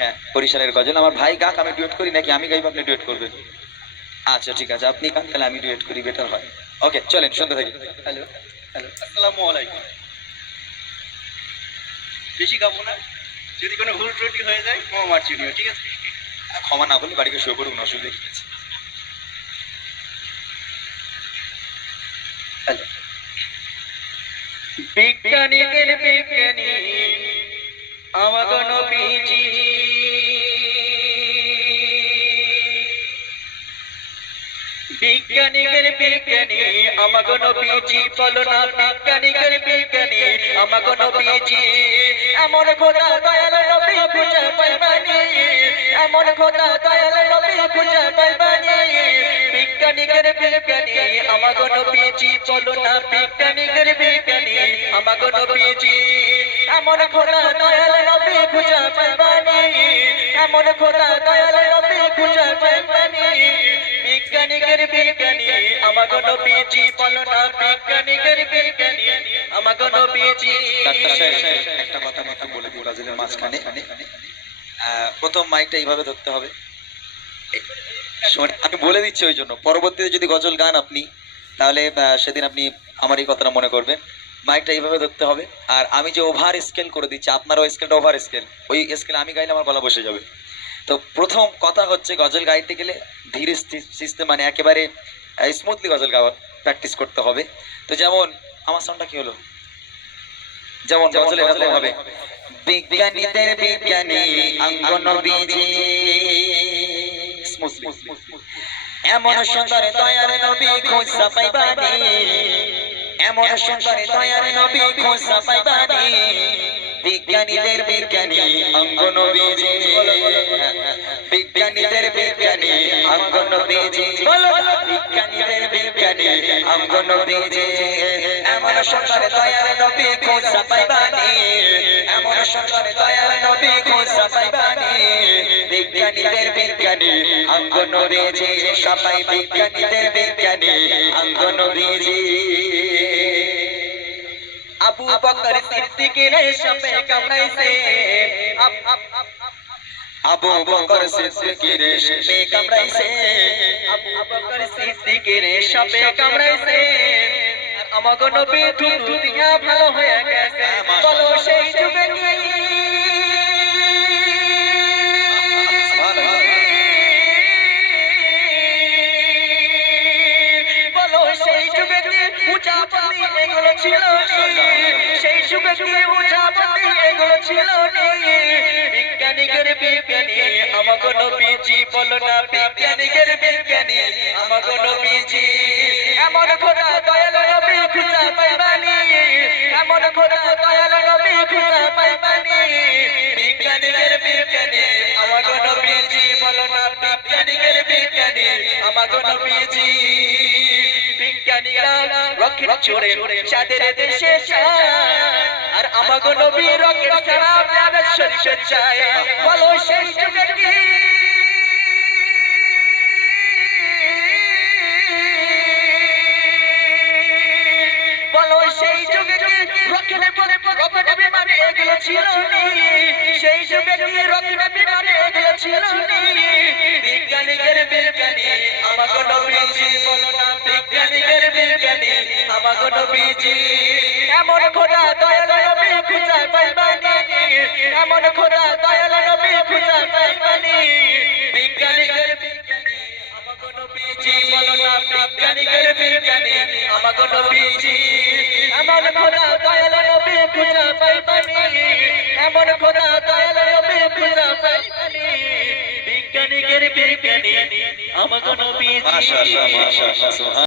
হ্যাঁ বরিশালের গজল আমার ভাই গাক, আমি ডুয়েট করি নাকি আমি গাইব আপনি ডুয়েট করবেন? আচ্ছা ঠিক আছে, আপনি গান তাহলে আমি ডুয়েট করি, বেটার হয়। ওকে চলেন শুনতে থাকি। হ্যালো হ্যালো, আসসালামু আলাইকুম। বেশি গাবো না, যদি কোনো ভুল ত্রুটি হয়ে যায় ক্ষমা মার্জনীয়, ঠিক আছে? ক্ষমা না বলে বাড়িকে শুয়ে পড়ুন, অসুবিধা কি আছে? হ্যালো। বিজ্ঞানীদের বিজ্ঞানী আমাগো নবীজি, বিজ্ঞানীদের বিজ্ঞানী আমাগো নবীজি, বলো না বিজ্ঞানীদের বিজ্ঞানী আমাগো নবীজি। এমন খোদা দয়াল নবী খুঁজে পাইবানি, এমন খোদা দয়াল নবী খুঁজে পাইবানি। বিজ্ঞানীদের বিজ্ঞানী আমাগো নবীজি, বলো না বিজ্ঞানীদের বিজ্ঞানী আমাগো নবীজি। এমন খোদা দয়াল নবী খুঁজে পাইবানি, এমন খোদা দয়াল নবী খুঁজে পাইবানি। বিজ্ঞানীদের বিজ্ঞানী আমাগো নবীজি, বলো না বিজ্ঞানীদের বিজ্ঞানী আমাগো নবীজি। একটা কথা মাত্র বলে দিই গজলের মাঝখানে, প্রথম মাইকটা এইভাবে ধরতে হবে। আমি বলে দিচ্ছি ওই জন্য, পরবর্তীতে যদি গজল গান আপনি, তাহলে সেদিন আপনি আমার এই কথাটা মনে করবেন। মাইকটা এইভাবে ধরতে হবে, আর আমি যে ওভার স্কেল করে দিচ্ছি, আপনারও স্কেলটা ওভার স্কেল, ওই স্কেলে আমি গাইলে আমার গলা বসে যাবে। তো প্রথম কথা হচ্ছে, গজল গাইতে গেলে ধীর সিস্টেম, মানে একেবারে স্মুথলি গজল গাওয়ার প্র্যাকটিস করতে হবে। তো যেমন আমার সাউন্ডটা কি হলো, যেমন গজলে এরকম হবে, বিজ্ঞানীদের বিজ্ঞানী আঙ্গ নবীজি, এমন সুন্দর দয়ার নবী খোঁজা পাইবানি, এমন সুন্দর দয়ার নবী খোঁজা পাইবানি। বিজ্ঞানীদের বিজ্ঞানী অঙ্গ নবীজি, বিজ্ঞানীদের বিজ্ঞানী অঙ্গ নবীজি, বিজ্ঞানীদের বিজ্ঞানী অঙ্গ নবীজি। এমন সুন্দর দয়ার নবী খোঁজা পাইবানি, এমন সুন্দর দয়ার নবী খোঁজা পাইবানি। বিজ্ঞানীদের বিজ্ঞানী অঙ্গ নবীজি, সবাই বিজ্ঞানীদের বিজ্ঞানী অঙ্গ নবীজি। আবু বকর সিদ্দিকের সাপে কামড়াইছে, আবু বকর সিদ্দিকের সাপে কামড়াইছে, আবু বকর সিদ্দিকের সাপে কামড়াইছে। আমাগো নবী থুতু দিয়া ভালো হয়ে গেছে, বলো সেই যুগে কি, বলো সেই যুগে কি উচাপতি এগুলো ছিল, সেই যুগে কি উচাপতি এগুলো ছিল। বিজ্ঞানীদের বিজ্ঞানী আমাগো নবীজি, বলো না বিজ্ঞানীদের বিজ্ঞানী আমাগো নবীজি। এমন খোদা দয়াল নবী খুঁজা পাইবানি, এমন খোদা দয়াল নবী খুঁজা পাইবানি। বিজ্ঞানীদের বিজ্ঞানী আমাগো নবীজি, বলো না বিজ্ঞানীদের বিজ্ঞানী আমাগো নবীজি। বিজ্ঞানীরা রকেট ছড়ে চাঁদের দেশে যায়, আর আমাগো নবী রকেট ছাড়া মেরাজ শরীফে যায়। বলো সেই যুগে কি, বলো সেই যুগে কি রকেট বিমান এগুলো ছিল, সেই যুগে কি রকেট বিমান এগুলো ছিল। বিজ্ঞানীদের বিজ্ঞানী আমাগো নবীজি, বলো না বিজ্ঞানীদের বিজ্ঞানী আমাগো নবীজি। এমন খোদা দয়াল নবী খুঁজা পাইবানি, এমন খোদা দয়াল নবী খুঁজা পাইবানি। বিজ্ঞানীদের বিজ্ঞানী আমাগো নবীজি, বলো না বিজ্ঞানীদের বিজ্ঞানী আমাগো নবীজি। এমন খোদা দয়াল নবী খুঁজা পাইবানি, এমন খোদা দয়াল নবী খুঁজা পাইবানি। বিজ্ঞানীদের বিজ্ঞানী আমাগো নবীজি।